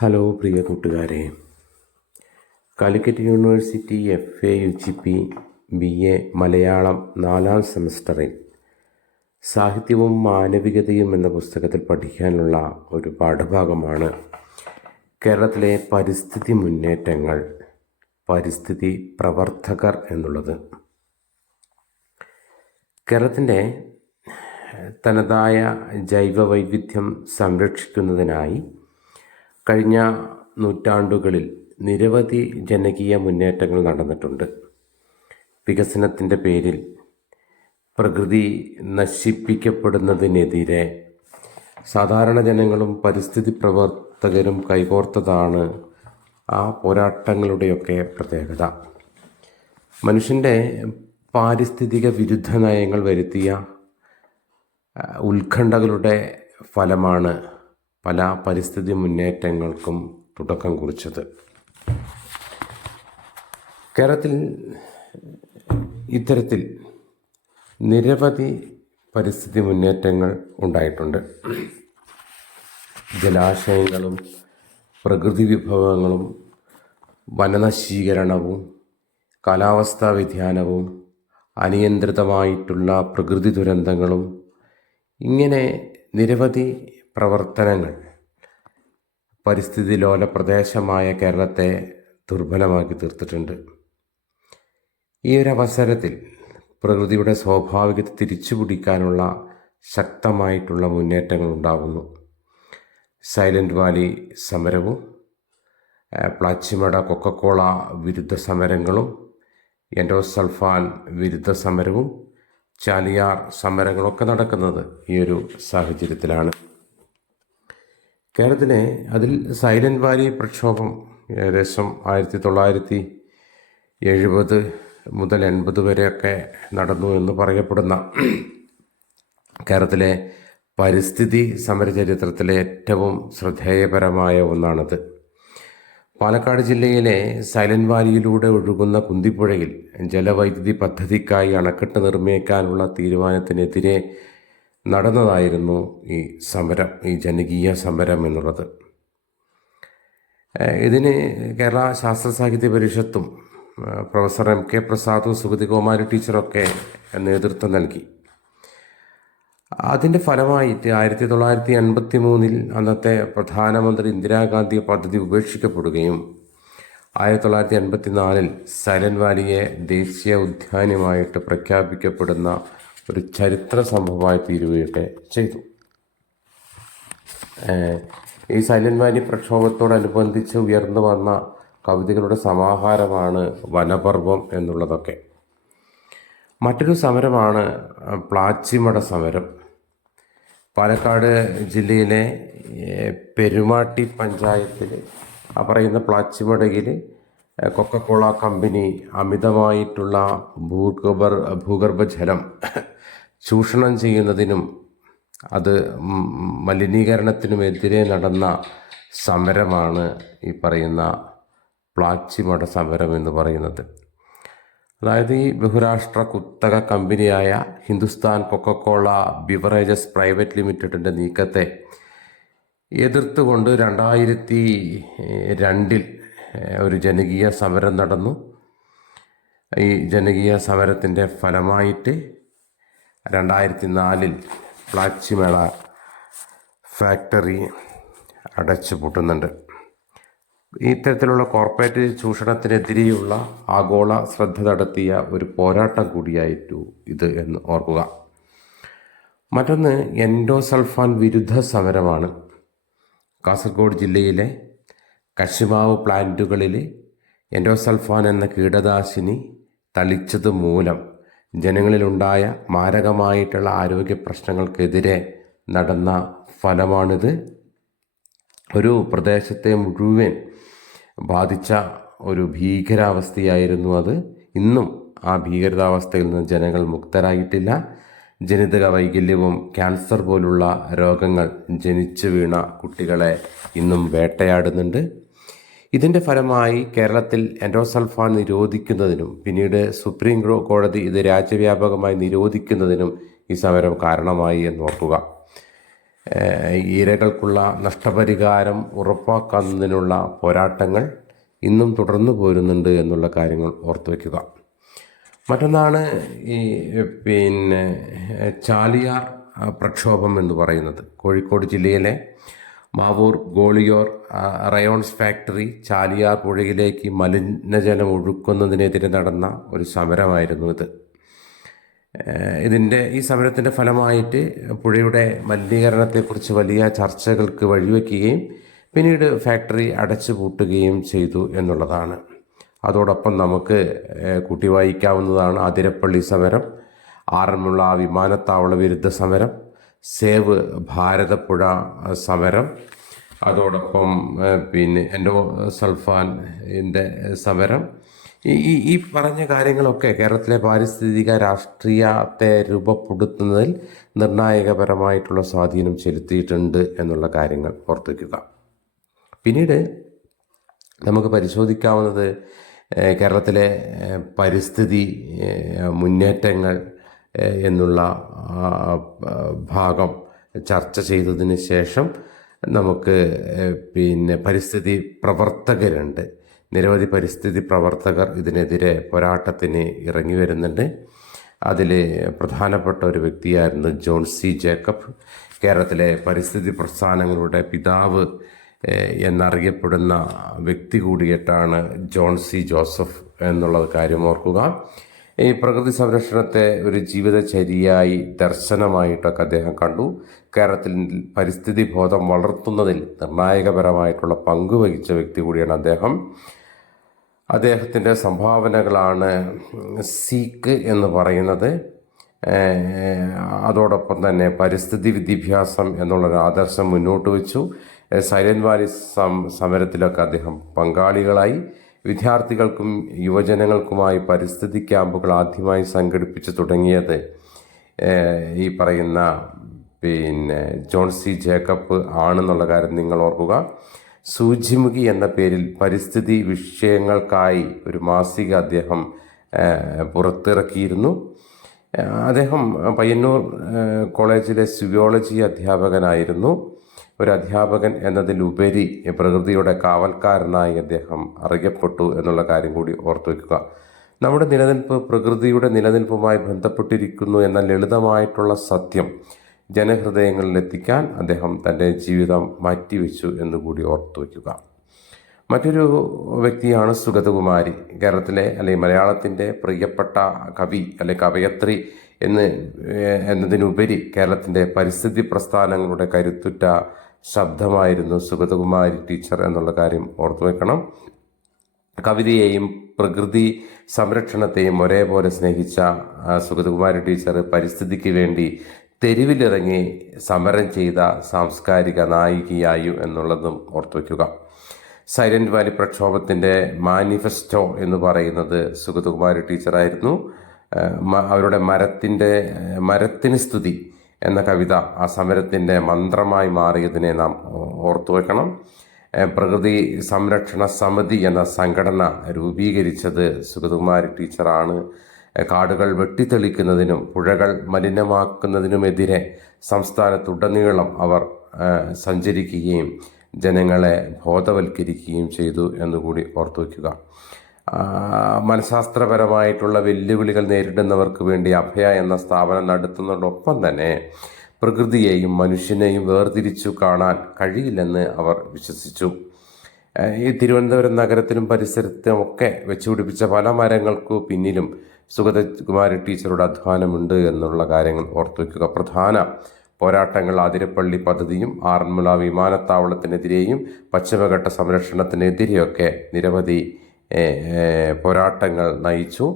Hello പ്രിയ കൂട്ടുകാരെ, Calicut university FA UGP BA Malayalam 4ാം സെമസ്റ്ററിൽ സാഹിത്യവും മാനവികതയും എന്ന പുസ്തകത്തിൽ പഠിക്കാനുള്ള ഒരു പാഠഭാഗമാണ് കേരളത്തിലെ പരിസ്ഥിതി മുന്നേറ്റങ്ങൾ, പരിസ്ഥിതി പ്രവർത്തകർ എന്നുള്ളത്. കേരളത്തിൻ്റെ തനതായ ജൈവവൈവിധ്യം സംരക്ഷിക്കുന്നതിനായി കഴിഞ്ഞ നൂറ്റാണ്ടുകളിൽ നിരവധി ജനകീയ മുന്നേറ്റങ്ങൾ നടന്നിട്ടുണ്ട്. വികസനത്തിൻ്റെ പേരിൽ പ്രകൃതി നശിപ്പിക്കപ്പെടുന്നതിനെതിരെ സാധാരണ ജനങ്ങളും പരിസ്ഥിതി പ്രവർത്തകരും കൈകോർത്തതാണ് ആ പോരാട്ടങ്ങളുടെയൊക്കെ പ്രത്യേകത. മനുഷ്യൻ്റെ പാരിസ്ഥിതിക വിരുദ്ധ നയങ്ങൾ വരുത്തിയ ഉത്കണ്ഠകളുടെ ഫലമാണ് പല പരിസ്ഥിതി മുന്നേറ്റങ്ങൾക്കും തുടക്കം കുറിച്ചത്. കേരളത്തിൽ ഇത്തരത്തിൽ നിരവധി പരിസ്ഥിതി മുന്നേറ്റങ്ങൾ ഉണ്ടായിട്ടുണ്ട്. ജലാശയങ്ങളും പ്രകൃതി വിഭവങ്ങളും വനനശീകരണവും കാലാവസ്ഥാ വ്യതിയാനവും അനിയന്ത്രിതമായിട്ടുള്ള പ്രകൃതി ദുരന്തങ്ങളും ഇങ്ങനെ നിരവധി പ്രവർത്തനങ്ങൾ പരിസ്ഥിതി ലോല പ്രദേശമായ കേരളത്തെ ദുർബലമാക്കി തീർത്തിട്ടുണ്ട്. ഈ ഒരു അവസരത്തിൽ പ്രകൃതിയുടെ സ്വാഭാവികത തിരിച്ചുപിടിക്കാനുള്ള ശക്തമായിട്ടുള്ള മുന്നേറ്റങ്ങൾ ഉണ്ടാകുന്നു. സൈലന്റ് വാലി സമരവും പ്ലാച്ചിമട കൊക്കക്കോള വിരുദ്ധ സമരങ്ങളും എൻഡോസൾഫാൻ വിരുദ്ധ സമരവും ചാലിയാർ സമരങ്ങളൊക്കെ നടക്കുന്നത് ഈ ഒരു സാഹചര്യത്തിലാണ്. കേരളത്തിലെ അതിൽ സൈലന്റ് വാലി പ്രക്ഷോഭം ഏകദേശം 1970 മുതൽ 80 വരെയൊക്കെ നടന്നു എന്ന് പറയപ്പെടുന്ന കേരളത്തിലെ പരിസ്ഥിതി സമരചരിത്രത്തിലെ ഏറ്റവും ശ്രദ്ധേയപരമായ ഒന്നാണത്. പാലക്കാട് ജില്ലയിലെ സൈലന്റ് വാലിയിലൂടെ ഒഴുകുന്ന കുന്തിപ്പുഴയിൽ ജലവൈദ്യുതി പദ്ധതിക്കായി അണക്കെട്ട് നിർമ്മിക്കാനുള്ള തീരുമാനത്തിനെതിരെ നടന്നതായിരുന്നു ഈ സമരം, ഈ ജനകീയ സമരം എന്നുള്ളത്. ഇതിന് കേരള ശാസ്ത്ര സാഹിത്യ പരിഷത്തും പ്രൊഫസർ MK പ്രസാദും സുഗതികുമാരി ടീച്ചറൊക്കെ നേതൃത്വം നൽകി. അതിൻ്റെ ഫലമായിട്ട് 1983 അന്നത്തെ പ്രധാനമന്ത്രി ഇന്ദിരാഗാന്ധി പദ്ധതി ഉപേക്ഷിക്കപ്പെടുകയും 1984 സൈലന്റ് വാലിയെ ദേശീയ ഉദ്യാനമായിട്ട് പ്രഖ്യാപിക്കപ്പെടുന്ന ഒരു ചരിത്ര സംഭവമായി തീരുകയൊക്കെ ചെയ്തു. ഈ സൈലന്റ് വാലി പ്രക്ഷോഭത്തോടനുബന്ധിച്ച് ഉയർന്നു വന്ന കവിതകളുടെ സമാഹാരമാണ് വനപർവം എന്നുള്ളതൊക്കെ. മറ്റൊരു സമരമാണ് പ്ലാച്ചിമട സമരം. പാലക്കാട് ജില്ലയിലെ പെരുമാട്ടി പഞ്ചായത്തിൽ പറയുന്ന പ്ലാച്ചിമടയിൽ കൊക്കക്കോള കമ്പനി അമിതമായിട്ടുള്ള ഭൂഗർഭജലം ചൂഷണം ചെയ്യുന്നതിനും അത് മലിനീകരണത്തിനുമെതിരെ നടന്ന സമരമാണ് ഈ പറയുന്ന പ്ലാച്ചിമട സമരം എന്ന് പറയുന്നത്. അതായത് ഈ ബഹുരാഷ്ട്ര കുത്തക കമ്പനിയായ ഹിന്ദുസ്ഥാൻ കൊക്കക്കോള ബിവറേജസ് പ്രൈവറ്റ് ലിമിറ്റഡിൻ്റെ നീക്കത്തെ എതിർത്തുകൊണ്ട് 2002 ഒരു ജനകീയ സമരം നടന്നു. ഈ ജനകീയ സമരത്തിൻ്റെ ഫലമായിട്ട് 2004 പ്ലാച്ചിമട ഫാക്ടറി അടച്ചുപൂട്ടുന്നുണ്ട്. ഇത്തരത്തിലുള്ള കോർപ്പറേറ്റ് ചൂഷണത്തിനെതിരെയുള്ള ആഗോള ശ്രദ്ധ നടത്തിയ ഒരു പോരാട്ടം കൂടിയായിട്ടു ഇത് എന്ന് ഓർക്കുക. മറ്റൊന്ന് എൻഡോസൾഫാൻ വിരുദ്ധ സമരമാണ്. കാസർഗോഡ് ജില്ലയിലെ കശുമാവ് പ്ലാന്റുകളിൽ എൻഡോസൾഫാൻ എന്ന കീടനാശിനി തളിച്ചത് മൂലം ജനങ്ങളിലുണ്ടായ മാരകമായിട്ടുള്ള ആരോഗ്യ പ്രശ്നങ്ങൾക്കെതിരെ നടന്ന ഫലമാണിത്. ഒരു പ്രദേശത്തെ മുഴുവൻ ബാധിച്ച ഒരു ഭീകരാവസ്ഥയായിരുന്നു അത്. ഇന്നും ആ ഭീകരാവസ്ഥയിൽ നിന്ന് ജനങ്ങൾ മുക്തരായിട്ടില്ല. ജനിതക വൈകല്യവും ക്യാൻസർ പോലുള്ള രോഗങ്ങൾ ജനിച്ചു വീണ കുട്ടികളെ ഇന്നും വേട്ടയാടുന്നുണ്ട്. ഇതിൻ്റെ ഫലമായി കേരളത്തിൽ എൻഡോസൾഫാൻ നിരോധിക്കുന്നതിനും പിന്നീട് സുപ്രീം കോടതി ഇത് രാജ്യവ്യാപകമായി നിരോധിക്കുന്നതിനും ഈ സമരം കാരണമായി എന്ന് ഓർക്കുക. ഇരകൾക്കുള്ള നഷ്ടപരിഹാരം ഉറപ്പാക്കുന്നതിനുള്ള പോരാട്ടങ്ങൾ ഇന്നും തുടർന്നു പോരുന്നുണ്ട് എന്നുള്ള കാര്യങ്ങൾ ഓർത്തു വയ്ക്കുക. മറ്റൊന്നാണ് ഈ ചാലിയാർ പ്രക്ഷോഭം എന്ന് പറയുന്നത്. കോഴിക്കോട് ജില്ലയിലെ മാവൂർ ഗോളിയോർ റയോൺസ് ഫാക്ടറി ചാലിയാർ പുഴയിലേക്ക് മലിനജലം ഒഴുക്കുന്നതിനെതിരെ നടന്ന ഒരു സമരമായിരുന്നു ഇത്. ഈ സമരത്തിൻ്റെ ഫലമായിട്ട് പുഴയുടെ മലിനീകരണത്തെക്കുറിച്ച് വലിയ ചർച്ചകൾക്ക് വഴിവെക്കുകയും പിന്നീട് ഫാക്ടറി അടച്ചുപൂട്ടുകയും ചെയ്തു എന്നുള്ളതാണ്. അതോടൊപ്പം നമുക്ക് കൂട്ടി വായിക്കാവുന്നതാണ് അതിരപ്പള്ളി സമരം, ആറന്മുള വിമാനത്താവള വിരുദ്ധ സമരം, സേവ് ഭാരതപ്പുഴ സമരം, അതോടൊപ്പം എൻഡോസൾഫാൻ്റെ സമരം. ഈ പറഞ്ഞ കാര്യങ്ങളൊക്കെ കേരളത്തിലെ പാരിസ്ഥിതിക രാഷ്ട്രീയത്തെ രൂപപ്പെടുത്തുന്നതിൽ നിർണായകപരമായിട്ടുള്ള സ്വാധീനം ചെലുത്തിയിട്ടുണ്ട് എന്നുള്ള കാര്യങ്ങൾ ഓർത്തിക്കുക. പിന്നീട് നമുക്ക് പരിശോധിക്കാവുന്നത് കേരളത്തിലെ പരിസ്ഥിതി മുന്നേറ്റങ്ങൾ എന്നുള്ള ഭാഗം ചർച്ച ചെയ്തതിന് ശേഷം നമുക്ക് പരിസ്ഥിതി പ്രവർത്തകരുണ്ട്. നിരവധി പരിസ്ഥിതി പ്രവർത്തകർ ഇതിനെതിരെ പോരാട്ടത്തിന് ഇറങ്ങി വരുന്നുണ്ട്. അതിൽ പ്രധാനപ്പെട്ട ഒരു വ്യക്തിയായിരുന്നു ജോൺ സി ജേക്കബ്. കേരളത്തിലെ പരിസ്ഥിതി പ്രസ്ഥാനങ്ങളുടെ പിതാവ് എന്നറിയപ്പെടുന്ന വ്യക്തി കൂടിയിട്ടാണ് ജോൺ സി ജോസഫ് എന്നുള്ള കാര്യം ഓർക്കുക. ഈ പ്രകൃതി സംരക്ഷണത്തെ ഒരു ജീവിതചര്യയായി ദർശനമായിട്ടൊക്കെ അദ്ദേഹം കണ്ടു. കേരളത്തിൽ പരിസ്ഥിതി ബോധം വളർത്തുന്നതിൽ നിർണായകപരമായിട്ടുള്ള പങ്ക് വഹിച്ച വ്യക്തി കൂടിയാണ് അദ്ദേഹം. അദ്ദേഹത്തിൻ്റെ സംഭാവനകളാണ് സീക്ക് എന്ന് പറയുന്നത്. അതോടൊപ്പം തന്നെ പരിസ്ഥിതി വിദ്യാഭ്യാസം എന്നുള്ളൊരു ആദർശം മുന്നോട്ട് വെച്ചു. സൈലന്റ് വാലി സമരത്തിലൊക്കെ അദ്ദേഹം പങ്കാളികളായി. വിദ്യാർത്ഥികൾക്കും യുവജനങ്ങൾക്കുമായി പരിസ്ഥിതി ക്യാമ്പുകൾ ആദ്യമായി സംഘടിപ്പിച്ചു തുടങ്ങിയത് ഈ പറയുന്ന ജോൺ സി ജേക്കബ് ആണെന്നുള്ള കാര്യം നിങ്ങൾ ഓർക്കുക. സൂചിമുഖി എന്ന പേരിൽ പരിസ്ഥിതി വിഷയങ്ങൾക്കായി ഒരു മാസിക അദ്ദേഹം പുറത്തിറക്കിയിരുന്നു. അദ്ദേഹം പയ്യന്നൂർ കോളേജിലെ സുവോളജി അധ്യാപകനായിരുന്നു. ഒരു അധ്യാപകൻ എന്നതിലുപരി പ്രകൃതിയുടെ കാവൽക്കാരനായി അദ്ദേഹം അറിയപ്പെട്ടു എന്നുള്ള കാര്യം കൂടി ഓർത്തു വയ്ക്കുക. നമ്മുടെ നിലനിൽപ്പ് പ്രകൃതിയുടെ നിലനിൽപ്പുമായി ബന്ധപ്പെട്ടിരിക്കുന്നു എന്ന ലളിതമായിട്ടുള്ള സത്യം ജനഹൃദയങ്ങളിലെത്തിക്കാൻ അദ്ദേഹം തൻ്റെ ജീവിതം മാറ്റിവെച്ചു എന്നുകൂടി ഓർത്തു വയ്ക്കുക. മറ്റൊരു വ്യക്തിയാണ് സുഗതകുമാരി. കേരളത്തിലെ അല്ലെങ്കിൽ മലയാളത്തിൻ്റെ പ്രിയപ്പെട്ട കവി അല്ലെങ്കിൽ കവയത്രി എന്നതിനുപരി കേരളത്തിൻ്റെ പരിസ്ഥിതി പ്രസ്ഥാനങ്ങളുടെ കരുത്തുറ്റ ശബ്ദമായിരുന്നു സുഗതകുമാരി ടീച്ചർ എന്നുള്ള കാര്യം ഓർത്തു വെക്കണം. കവിതയെയും പ്രകൃതി സംരക്ഷണത്തെയും ഒരേപോലെ സ്നേഹിച്ച സുഗതകുമാരി ടീച്ചർ പരിസ്ഥിതിക്ക് വേണ്ടി തെരുവിലിറങ്ങി സമരം ചെയ്ത സാംസ്കാരിക നായികയായി എന്നുള്ളതും ഓർത്തു വയ്ക്കുക. സൈലന്റ് വാലി പ്രക്ഷോഭത്തിൻ്റെ മാനിഫെസ്റ്റോ എന്ന് പറയുന്നത് സുഗതകുമാരി ടീച്ചറായിരുന്നു. അവരുടെ മരത്തിന് സ്തുതി എന്ന കവിത ആ സമരത്തിൻ്റെ മന്ത്രമായി മാറിയതിനെ നാം ഓർത്തു വയ്ക്കണം. പ്രകൃതി സംരക്ഷണ സമിതി എന്ന സംഘടന രൂപീകരിച്ചത് സുഗതകുമാരി ടീച്ചറാണ്. കാടുകൾ വെട്ടിത്തെളിക്കുന്നതിനും പുഴകൾ മലിനമാക്കുന്നതിനുമെതിരെ സംസ്ഥാനത്തുടനീളം അവർ സഞ്ചരിക്കുകയും ജനങ്ങളെ ബോധവൽക്കരിക്കുകയും ചെയ്തു എന്നുകൂടി ഓർത്തു വയ്ക്കുക. മനഃശാസ്ത്രപരമായിട്ടുള്ള വെല്ലുവിളികൾ നേരിടുന്നവർക്ക് വേണ്ടി അഭയ എന്ന സ്ഥാപനം നടത്തുന്നതോടൊപ്പം തന്നെ പ്രകൃതിയെയും മനുഷ്യനെയും വേർതിരിച്ചു കാണാൻ കഴിയില്ലെന്ന് അവർ വിശ്വസിച്ചു. ഈ തിരുവനന്തപുരം നഗരത്തിലും പരിസരത്തും ഒക്കെ വെച്ചുപിടിപ്പിച്ച പല മരങ്ങൾക്കു പിന്നിലും സുഗതകുമാരി ടീച്ചറുടെ അധ്വാനമുണ്ട് എന്നുള്ള കാര്യങ്ങൾ ഓർത്തു വയ്ക്കുക. പ്രധാന പോരാട്ടങ്ങൾ അതിരപ്പള്ളി പദ്ധതിയും ആറന്മുള വിമാനത്താവളത്തിനെതിരെയും പശ്ചിമഘട്ട സംരക്ഷണത്തിനെതിരെയൊക്കെ നിരവധി പോരാട്ടങ്ങൾ നയിച്ചു.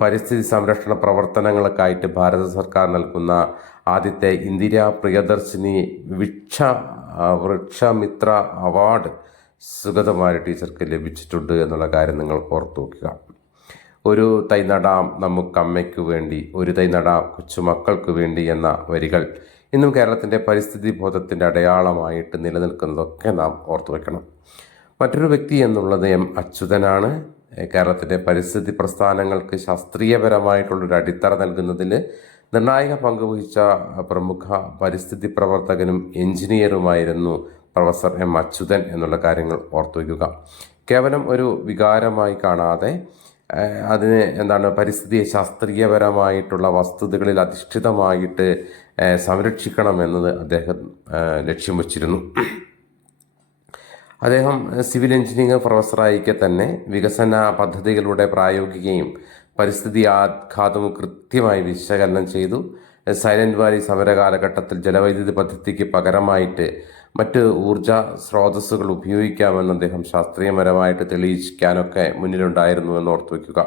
പരിസ്ഥിതി സംരക്ഷണ പ്രവർത്തനങ്ങൾക്കായിട്ട് ഭാരത സർക്കാർ നൽകുന്ന ആദ്യത്തെ ഇന്ദിരാ പ്രിയദർശിനി വൃക്ഷമിത്ര അവാർഡ് സുഗതകുമാരി ടീച്ചർക്ക് ലഭിച്ചിട്ടുണ്ട് എന്നുള്ള കാര്യം നിങ്ങൾ ഓർത്തു വയ്ക്കുക. ഒരു തൈ നടാം നമുക്കമ്മയ്ക്കു വേണ്ടി, ഒരു തൈ നടാം കൊച്ചുമക്കൾക്ക് വേണ്ടി എന്ന വരികൾ ഇന്നും കേരളത്തിൻ്റെ പരിസ്ഥിതി ബോധത്തിൻ്റെ അടയാളമായിട്ട് നിലനിൽക്കുന്നതൊക്കെ നാം ഓർത്തു വയ്ക്കണം. മറ്റൊരു വ്യക്തി എന്നുള്ളത് എം അച്യുതനാണ്. കേരളത്തിൻ്റെ പരിസ്ഥിതി പ്രസ്ഥാനങ്ങൾക്ക് ശാസ്ത്രീയപരമായിട്ടുള്ളൊരു അടിത്തറ നൽകുന്നതിൽ നിർണായക പങ്കുവഹിച്ച പ്രമുഖ പരിസ്ഥിതി പ്രവർത്തകനും എഞ്ചിനീയറുമായിരുന്നു പ്രൊഫസർ എം അച്യുതൻ എന്നുള്ള കാര്യങ്ങൾ ഓർത്തുവയ്ക്കുക. കേവലം ഒരു വികാരമായി കാണാതെ അതിനെ പരിസ്ഥിതിയെ ശാസ്ത്രീയപരമായിട്ടുള്ള വസ്തുതകളിൽ അധിഷ്ഠിതമായിട്ട് സംരക്ഷിക്കണമെന്നത് അദ്ദേഹം ലക്ഷ്യം വച്ചിരുന്നു. അദ്ദേഹം സിവിൽ എഞ്ചിനീയറിംഗ് പ്രൊഫസറായിരിക്കെ തന്നെ വികസന പദ്ധതികളുടെ പ്രായോഗികയും പരിസ്ഥിതി ആഘാതവും കൃത്യമായി വിശകലനം ചെയ്തു. സൈലന്റ് വാലി സമര കാലഘട്ടത്തിൽ ജലവൈദ്യുതി പദ്ധതിക്ക് പകരമായിട്ട് മറ്റ് ഊർജ സ്രോതസ്സുകൾ ഉപയോഗിക്കാമെന്ന് അദ്ദേഹം ശാസ്ത്രീയപരമായിട്ട് തെളിയിക്കാനൊക്കെ മുന്നിലുണ്ടായിരുന്നു എന്ന് ഓർത്തു വയ്ക്കുക.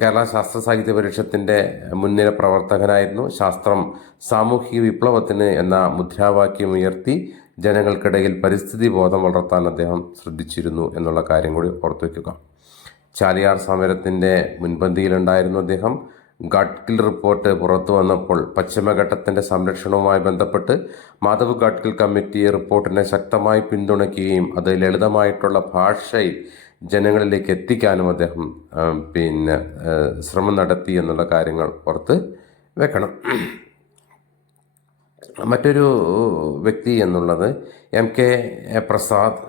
കേരള ശാസ്ത്ര സാഹിത്യ പരിഷത്തിൻ്റെ മുൻനിര പ്രവർത്തകനായിരുന്നു. ശാസ്ത്രം സാമൂഹിക വിപ്ലവത്തിന് എന്ന മുദ്രാവാക്യം ഉയർത്തി ജനങ്ങൾക്കിടയിൽ പരിസ്ഥിതി ബോധം വളർത്താൻ അദ്ദേഹം ശ്രദ്ധിച്ചിരുന്നു എന്നുള്ള കാര്യം കൂടി ഓർത്തു വയ്ക്കുക. ചാലിയാർ സമരത്തിൻ്റെ മുൻപന്തിയിലുണ്ടായിരുന്നു അദ്ദേഹം. ഗാഡ്ഗിൽ റിപ്പോർട്ട് പുറത്തു വന്നപ്പോൾ പശ്ചിമഘട്ടത്തിൻ്റെ സംരക്ഷണവുമായി ബന്ധപ്പെട്ട് മാധവ് ഗാഡ്ഗിൽ കമ്മിറ്റി റിപ്പോർട്ടിനെ ശക്തമായി പിന്തുണയ്ക്കുകയും അത് ലളിതമായിട്ടുള്ള ഭാഷയിൽ ജനങ്ങളിലേക്ക് എത്തിക്കാനും അദ്ദേഹം ശ്രമം നടത്തി എന്നുള്ള കാര്യങ്ങൾ ഓർത്ത് വെക്കണം. മറ്റൊരു വ്യക്തി എന്നുള്ളത് MK പ്രസാദ്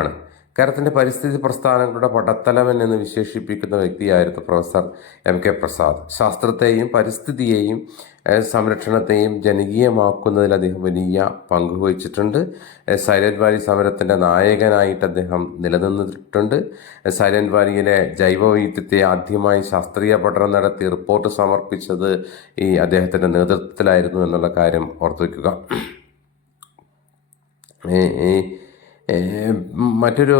ആണ്. കേരളത്തിൻ്റെ പരിസ്ഥിതി പ്രസ്ഥാനങ്ങളുടെ പടത്തലവൻ എന്ന് വിശേഷിപ്പിക്കുന്ന വ്യക്തിയായിരുന്നു പ്രൊഫസർ MK പ്രസാദ്. ശാസ്ത്രത്തെയും പരിസ്ഥിതിയെയും സംരക്ഷണത്തെയും ജനകീയമാക്കുന്നതിൽ അദ്ദേഹം വലിയ പങ്ക് വഹിച്ചിട്ടുണ്ട്. സൈലന്റ് വാലി സമരത്തിൻ്റെ നായകനായിട്ട് അദ്ദേഹം നിലനിന്നിട്ടുണ്ട്. സൈലന്റ് വാലിയിലെ ജൈവവൈവിധ്യത്തെ ആദ്യമായി ശാസ്ത്രീയ പഠനം നടത്തി റിപ്പോർട്ട് സമർപ്പിച്ചത് അദ്ദേഹത്തിൻ്റെ നേതൃത്വത്തിലായിരുന്നു എന്നുള്ള കാര്യം ഓർത്തു വയ്ക്കുക. മറ്റൊരു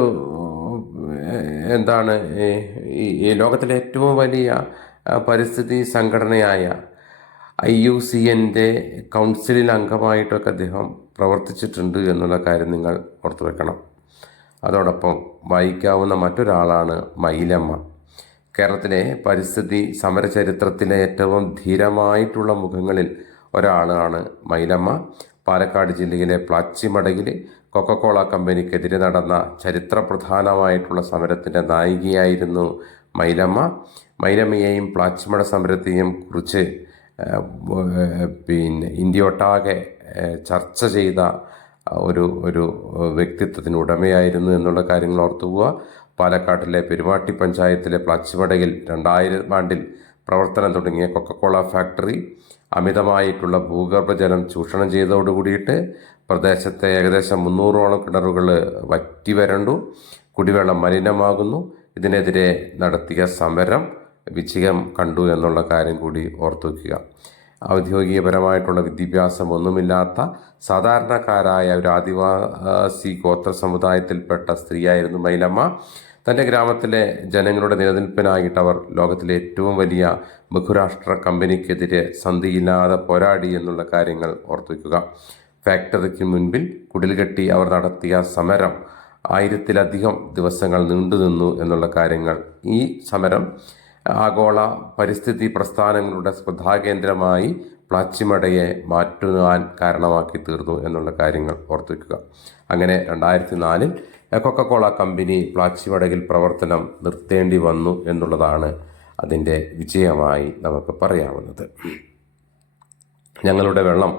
ഈ ലോകത്തിലെ ഏറ്റവും വലിയ പരിസ്ഥിതി സംഘടനയായ IUCNൻ്റെ കൗൺസിലിൽ അംഗമായിട്ടൊക്കെ അദ്ദേഹം പ്രവർത്തിച്ചിട്ടുണ്ട് എന്നുള്ള കാര്യം നിങ്ങൾ ഓർത്തു വെക്കണം. അതോടൊപ്പം വായിക്കാവുന്ന മറ്റൊരാളാണ് മൈലമ്മ. കേരളത്തിലെ പരിസ്ഥിതി സമരചരിത്രത്തിലെ ഏറ്റവും ധീരമായിട്ടുള്ള മുഖങ്ങളിൽ ഒരാളാണ് മൈലമ്മ. പാലക്കാട് ജില്ലയിലെ പ്ലാച്ചിമടയിൽ കൊക്കക്കോള കമ്പനിക്കെതിരെ നടന്ന ചരിത്രപ്രധാനമായിട്ടുള്ള സമരത്തിൻ്റെ നായികയായിരുന്നു മൈലമ്മ. മൈലമ്മയെയും പ്ലാച്ചിമട സമരത്തെയും കുറിച്ച് ഇന്ത്യയൊട്ടാകെ ചർച്ച ചെയ്ത ഒരു വ്യക്തിത്വത്തിന് ഉടമയായിരുന്നു എന്നുള്ള കാര്യങ്ങൾ ഓർത്തുപോവുക. പാലക്കാട്ടിലെ പെരുമാട്ടി പഞ്ചായത്തിലെ പ്ലാച്ചിമടയിൽ 2000 ആണ്ടിൽ പ്രവർത്തനം തുടങ്ങിയ കൊക്കക്കോള ഫാക്ടറി അമിതമായിട്ടുള്ള ഭൂഗർഭജലം ചൂഷണം ചെയ്തതോടുകൂടിയിട്ട് പ്രദേശത്തെ ഏകദേശം 300ഓളം കിണറുകൾ വറ്റി വരണ്ടു, കുടിവെള്ളം മലിനമാകുന്നു. ഇതിനെതിരെ നടത്തിയ സമരം വിജയം കണ്ടു എന്നുള്ള കാര്യം കൂടി ഓർത്തു വയ്ക്കുക. ഔദ്യോഗികപരമായിട്ടുള്ള വിദ്യാഭ്യാസം ഒന്നുമില്ലാത്ത സാധാരണക്കാരായ ഒരു ആദിവാസി ഗോത്ര സമുദായത്തിൽപ്പെട്ട സ്ത്രീയായിരുന്നു മൈലമ്മ. തൻ്റെ ഗ്രാമത്തിലെ ജനങ്ങളുടെ നിലനിൽപ്പിനായിട്ട് അവർ ലോകത്തിലെ ഏറ്റവും വലിയ ബഹുരാഷ്ട്ര കമ്പനിക്കെതിരെ സന്ധിയില്ലാതെ പോരാടി എന്നുള്ള കാര്യങ്ങൾ ഓർത്തു വയ്ക്കുക. ഫാക്ടറിക്ക് മുൻപിൽ കുടിൽകെട്ടി അവർ നടത്തിയ സമരം 1000-ലധികം ദിവസങ്ങൾ നീണ്ടുനിന്നു എന്നുള്ള കാര്യങ്ങൾ. ഈ സമരം ആഗോള പരിസ്ഥിതി പ്രസ്ഥാനങ്ങളുടെ ശ്രദ്ധാകേന്ദ്രമായി പ്ലാച്ചിമടയെ മാറ്റുവാൻ കാരണമാക്കി തീർന്നു എന്നുള്ള കാര്യങ്ങൾ ഓർത്തു വയ്ക്കുക. അങ്ങനെ 2004 കൊക്കക്കോള കമ്പനി പ്ലാച്ചിമടയിൽ പ്രവർത്തനം നിർത്തേണ്ടി വന്നു എന്നുള്ളതാണ് അതിൻ്റെ വിജയമായി നമുക്ക് പറയാവുന്നത്. ഞങ്ങളുടെ വെള്ളം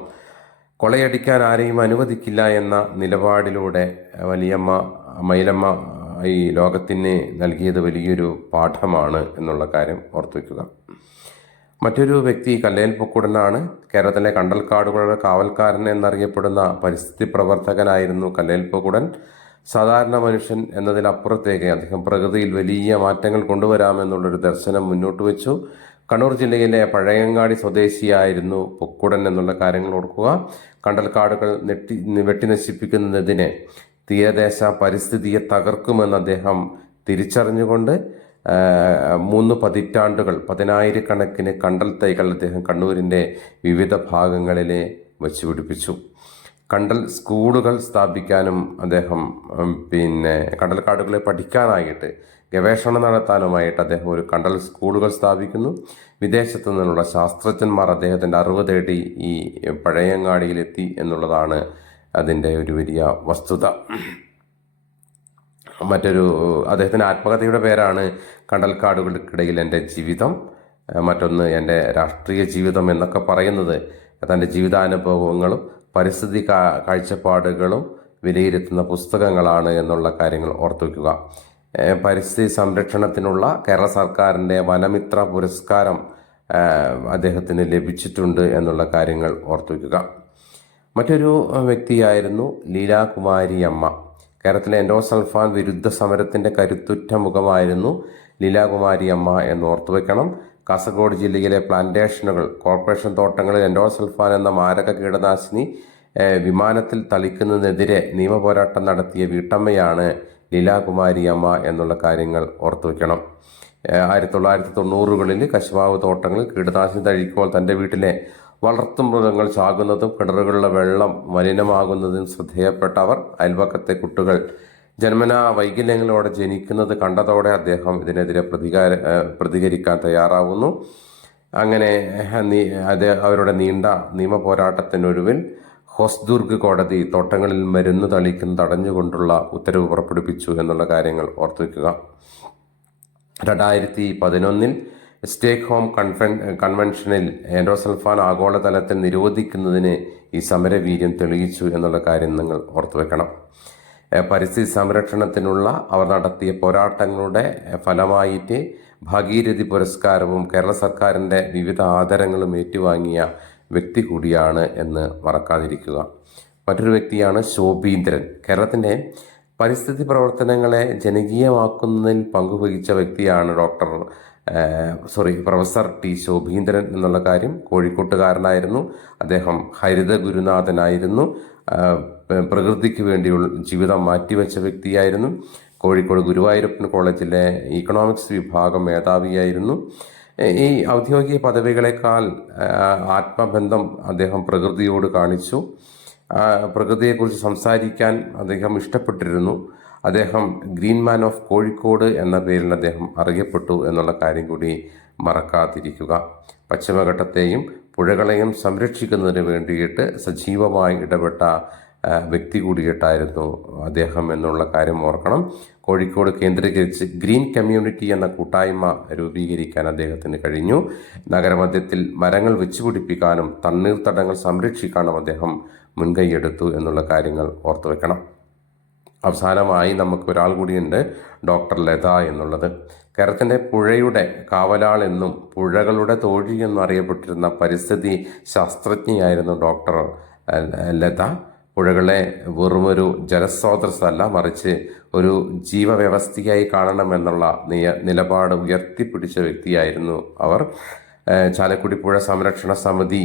കൊള്ളയടിക്കാൻ ആരെയും അനുവദിക്കില്ല എന്ന നിലപാടിലൂടെ മൈലമ്മ ഈ ലോകത്തിന് നൽകിയത് വലിയൊരു പാഠമാണ് എന്നുള്ള കാര്യം ഓർത്തു വയ്ക്കുക. മറ്റൊരു വ്യക്തി കല്ലേൽ പൊക്കുടനാണ്. കേരളത്തിലെ കണ്ടൽക്കാടുകളുടെ കാവൽക്കാരൻ എന്നറിയപ്പെടുന്ന പരിസ്ഥിതി പ്രവർത്തകനായിരുന്നു കല്ലേൽ പൊക്കുടൻ. സാധാരണ മനുഷ്യൻ എന്നതിലപ്പുറത്തേക്ക് അദ്ദേഹം പ്രകൃതിയിൽ വലിയ മാറ്റങ്ങൾ കൊണ്ടുവരാമെന്നുള്ളൊരു ദർശനം മുന്നോട്ട് വെച്ചു. കണ്ണൂർ ജില്ലയിലെ പഴയങ്ങാടി സ്വദേശിയായിരുന്നു പൊക്കുടൻ എന്നുള്ള കാര്യങ്ങൾ ഓർക്കുക. കണ്ടൽക്കാടുകൾ വെട്ടി നശിപ്പിക്കുന്നതിനെ തീരദേശ പരിസ്ഥിതിയെ തകർക്കുമെന്ന് അദ്ദേഹം തിരിച്ചറിഞ്ഞുകൊണ്ട് 3 പതിറ്റാണ്ടുകൾ 10,000-കണക്കിന് കണ്ടൽ തൈകൾ അദ്ദേഹം കണ്ണൂരിൻ്റെ വിവിധ ഭാഗങ്ങളിൽ വച്ചുപിടിപ്പിച്ചു. കണ്ടൽ സ്കൂളുകൾ സ്ഥാപിക്കാനും അദ്ദേഹം കണ്ടൽക്കാടുകളെ പഠിക്കാനായിട്ട് ഗവേഷണം നടത്താനുമായിട്ട് അദ്ദേഹം ഒരു കണ്ടൽ സ്കൂളുകൾ സ്ഥാപിക്കുന്നു. വിദേശത്തു നിന്നുള്ള ശാസ്ത്രജ്ഞന്മാർ അദ്ദേഹത്തിൻ്റെ അറിവ് തേടി ഈ പഴയങ്ങാടിയിലെത്തി എന്നുള്ളതാണ് അതിൻ്റെ ഒരു വലിയ വസ്തുത. അദ്ദേഹത്തിൻ്റെ ആത്മകഥയുടെ പേരാണ് കണ്ടൽക്കാടുകൾക്കിടയിൽ എൻ്റെ ജീവിതം. മറ്റൊന്ന് എൻ്റെ രാഷ്ട്രീയ ജീവിതം എന്നൊക്കെ പറയുന്നത് തൻ്റെ ജീവിതാനുഭവങ്ങളും പരിസ്ഥിതി കാഴ്ചപ്പാടുകളും വിലയിരുത്തുന്ന പുസ്തകങ്ങളാണ് എന്നുള്ള കാര്യങ്ങൾ ഓർത്തു വയ്ക്കുക. പരിസ്ഥിതി സംരക്ഷണത്തിനുള്ള കേരള സർക്കാരിൻ്റെ വനമിത്ര പുരസ്കാരം അദ്ദേഹത്തിന് ലഭിച്ചിട്ടുണ്ട് എന്നുള്ള കാര്യങ്ങൾ ഓർത്തു വയ്ക്കുക. മറ്റൊരു വ്യക്തിയായിരുന്നു ലീലാകുമാരി അമ്മ. കേരളത്തിലെ എൻഡോസൾഫാൻ വിരുദ്ധ സമരത്തിൻ്റെ കരുത്തുറ്റ മുഖമായിരുന്നു ലീലാകുമാരി അമ്മ എന്ന് ഓർത്തു വയ്ക്കണം. കാസർഗോഡ് ജില്ലയിലെ പ്ലാന്റേഷനുകൾ, കോർപ്പറേഷൻ തോട്ടങ്ങളിൽ എൻഡോസൾഫാൻ എന്ന മാരക കീടനാശിനി വിമാനത്തിൽ തളിക്കുന്നതിനെതിരെ നിയമപോരാട്ടം നടത്തിയ വീട്ടമ്മയാണ് ലീലാകുമാരി അമ്മ എന്നുള്ള കാര്യങ്ങൾ ഓർത്തു വയ്ക്കണം. 1990കളിൽ കശുമാവ് തോട്ടങ്ങളിൽ കീടനാശിനി തളിക്കുമ്പോൾ തൻ്റെ വീട്ടിലെ വളർത്തുമൃഗങ്ങൾ ചാകുന്നതും കിണറുകളിലെ വെള്ളം മലിനമാകുന്നതും ശ്രദ്ധേയപ്പെട്ട അവർ അയൽപക്കത്തെ കുട്ടികൾ ജന്മനാ വൈകല്യങ്ങളോടെ ജനിക്കുന്നത് കണ്ടതോടെ അദ്ദേഹം ഇതിനെതിരെ പ്രതികരിക്കാൻ തയ്യാറാവുന്നു. അങ്ങനെ അവരുടെ നീണ്ട നിയമ പോരാട്ടത്തിനൊടുവിൽ ഹൊസ്ദുർഗ് കോടതി തോട്ടങ്ങളിൽ മരുന്ന് തളിക്കുന്നത് തടഞ്ഞുകൊണ്ടുള്ള ഉത്തരവ് പുറപ്പെടുവിച്ചു എന്നുള്ള കാര്യങ്ങൾ ഓർത്തു വയ്ക്കുക. 2011 സ്റ്റേക്ക് ഹോം കൺവെൻഷനിൽ എൻഡോസൾഫാൻ ആഗോളതലത്തിൽ നിരോധിക്കുന്നതിന് ഈ സമരവീര്യം തെളിയിച്ചു എന്നുള്ള കാര്യം നിങ്ങൾ ഓർത്തു വെക്കണം. പരിസ്ഥിതി സംരക്ഷണത്തിനുള്ള അവർ നടത്തിയ പോരാട്ടങ്ങളുടെ ഫലമായിട്ട് ഭാഗീരഥി പുരസ്കാരവും കേരള സർക്കാരിൻ്റെ വിവിധ ആദരങ്ങളും ഏറ്റുവാങ്ങിയ വ്യക്തി കൂടിയാണ് എന്ന് മറക്കാതിരിക്കുക. മറ്റൊരു വ്യക്തിയാണ് ശോഭീന്ദ്രൻ. കേരളത്തിൻ്റെ പരിസ്ഥിതി പ്രവർത്തനങ്ങളെ ജനകീയമാക്കുന്നതിൽ പങ്കുവഹിച്ച വ്യക്തിയാണ് പ്രൊഫസർ ടി ശോഭീന്ദ്രൻ എന്നുള്ള കാര്യം. കോഴിക്കോട്ടുകാരനായിരുന്നു അദ്ദേഹം. ഹരിത ഗുരുനാഥനായിരുന്നു. പ്രകൃതിക്ക് വേണ്ടിയുള്ള ജീവിതം മാറ്റിവെച്ച വ്യക്തിയായിരുന്നു. കോഴിക്കോട് ഗുരുവായൂരപ്പൻ കോളേജിലെ ഇക്കണോമിക്സ് വിഭാഗം മേധാവിയായിരുന്നു. ഈ ഔദ്യോഗിക പദവികളെക്കാൾ ആത്മബന്ധം അദ്ദേഹം പ്രകൃതിയോട് കാണിച്ചു. പ്രകൃതിയെക്കുറിച്ച് സംസാരിക്കാൻ അദ്ദേഹം ഇഷ്ടപ്പെട്ടിരുന്നു. അദ്ദേഹം ഗ്രീൻ മാൻ ഓഫ് കോഴിക്കോട് എന്ന പേരിൽ അദ്ദേഹം അറിയപ്പെട്ടു എന്നുള്ള കാര്യം കൂടി മറക്കാതിരിക്കുക. പശ്ചിമഘട്ടത്തെയും പുഴകളെയും സംരക്ഷിക്കുന്നതിന് വേണ്ടിയിട്ട് സജീവമായി ഇടപെട്ട വ്യക്തി കൂടിയിട്ടായിരുന്നു അദ്ദേഹം എന്നുള്ള കാര്യം ഓർക്കണം. കോഴിക്കോട് കേന്ദ്രീകരിച്ച് ഗ്രീൻ കമ്മ്യൂണിറ്റി എന്ന കൂട്ടായ്മ രൂപീകരിക്കാൻ അദ്ദേഹത്തിന് കഴിഞ്ഞു. നഗരമധ്യത്തിൽ മരങ്ങൾ വെച്ചുപിടിപ്പിക്കാനും തണ്ണീർത്തടങ്ങൾ സംരക്ഷിക്കാനും അദ്ദേഹം മുൻകൈയെടുത്തു എന്നുള്ള കാര്യങ്ങൾ ഓർത്തു വെക്കണം. അവസാനമായി നമുക്ക് ഒരാൾ കൂടിയുണ്ട്, ഡോക്ടർ ലത എന്നുള്ളത്. കേരളത്തിൻ്റെ പുഴയുടെ കാവലാൾ എന്നും പുഴകളുടെ തോഴി എന്നും അറിയപ്പെട്ടിരുന്ന പരിസ്ഥിതി ശാസ്ത്രജ്ഞയായിരുന്നു ഡോക്ടർ ലത. പുഴകളെ വെറുമൊരു ജലസ്രോതസ്സല്ല, മറിച്ച് ഒരു ജീവവ്യവസ്ഥയായി കാണണമെന്നുള്ള നിലപാട് ഉയർത്തിപ്പിടിച്ച വ്യക്തിയായിരുന്നു അവർ. ചാലക്കുടി പുഴ സംരക്ഷണ സമിതി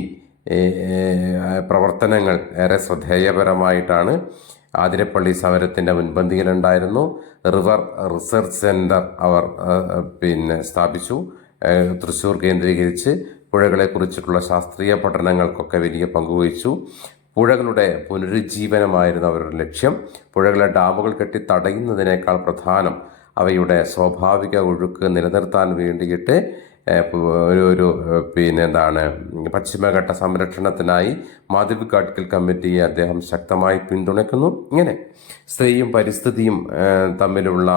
പ്രവർത്തനങ്ങൾ ഏറെ ശ്രദ്ധേയപരമായിട്ടാണ്. ആതിരപ്പള്ളി സമരത്തിൻ്റെ മുൻപന്തിയിലുണ്ടായിരുന്നു. റിവർ റിസർച്ച് സെൻറ്റർ അവർ സ്ഥാപിച്ചു. തൃശ്ശൂർ കേന്ദ്രീകരിച്ച് പുഴകളെക്കുറിച്ചിട്ടുള്ള ശാസ്ത്രീയ പഠനങ്ങൾക്കൊക്കെ വലിയ പങ്കുവഹിച്ചു. പുഴകളുടെ പുനരുജ്ജീവനമായിരുന്നു അവരുടെ ലക്ഷ്യം. പുഴകളെ ഡാമുകൾ കെട്ടി തടയുന്നതിനേക്കാൾ പ്രധാനം അവയുടെ സ്വാഭാവിക ഒഴുക്ക് നിലനിർത്താൻ വേണ്ടിയിട്ട് പശ്ചിമഘട്ട സംരക്ഷണത്തിനായി മാധവ് ഗാഡ്ഗിൽ കമ്മിറ്റിയെ അദ്ദേഹം ശക്തമായി പിന്തുണയ്ക്കുന്നു. ഇങ്ങനെ സ്ത്രീയും പരിസ്ഥിതിയും തമ്മിലുള്ള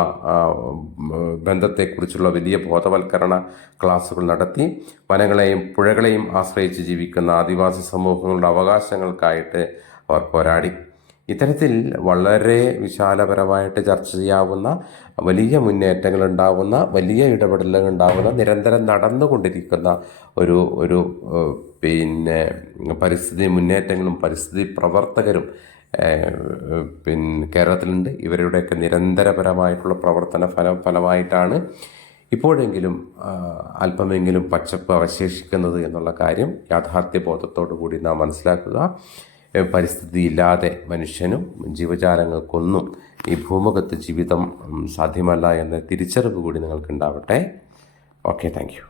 ബന്ധത്തെക്കുറിച്ചുള്ള വലിയ ബോധവൽക്കരണ ക്ലാസുകൾ നടത്തി. വനങ്ങളെയും പുഴകളെയും ആശ്രയിച്ച് ജീവിക്കുന്ന ആദിവാസി സമൂഹങ്ങളുടെ അവകാശങ്ങൾക്കായിട്ട് അവർ പോരാടി. ഇത്തരത്തിൽ വളരെ വിശാലപരമായിട്ട് ചർച്ച ചെയ്യാവുന്ന, വലിയ മുന്നേറ്റങ്ങൾ ഉണ്ടാവുന്ന, വലിയ ഇടപെടലുകൾ ഉണ്ടാവുന്ന, നിരന്തരം നടന്നുകൊണ്ടിരിക്കുന്ന ഒരു പരിസ്ഥിതി മുന്നേറ്റങ്ങളും പരിസ്ഥിതി പ്രവർത്തകരും കേരളത്തിലുണ്ട്. ഇവരുടെയൊക്കെ നിരന്തരപരമായിട്ടുള്ള പ്രവർത്തന ഫലമായിട്ടാണ് ഇപ്പോഴെങ്കിലും അല്പമെങ്കിലും പച്ചപ്പ് അവശേഷിക്കുന്നത് എന്നുള്ള കാര്യം യാഥാർത്ഥ്യബോധത്തോടു കൂടി നാം മനസ്സിലാക്കുക. പരിസ്ഥിതി ഇല്ലാതെ മനുഷ്യനും ജീവജാലങ്ങൾക്കൊന്നും ഈ ഭൂമുഖത്ത് ജീവിതം സാധ്യമല്ല എന്ന തിരിച്ചറിവ് കൂടി നിങ്ങൾക്കുണ്ടാവട്ടെ. Okay, thank you.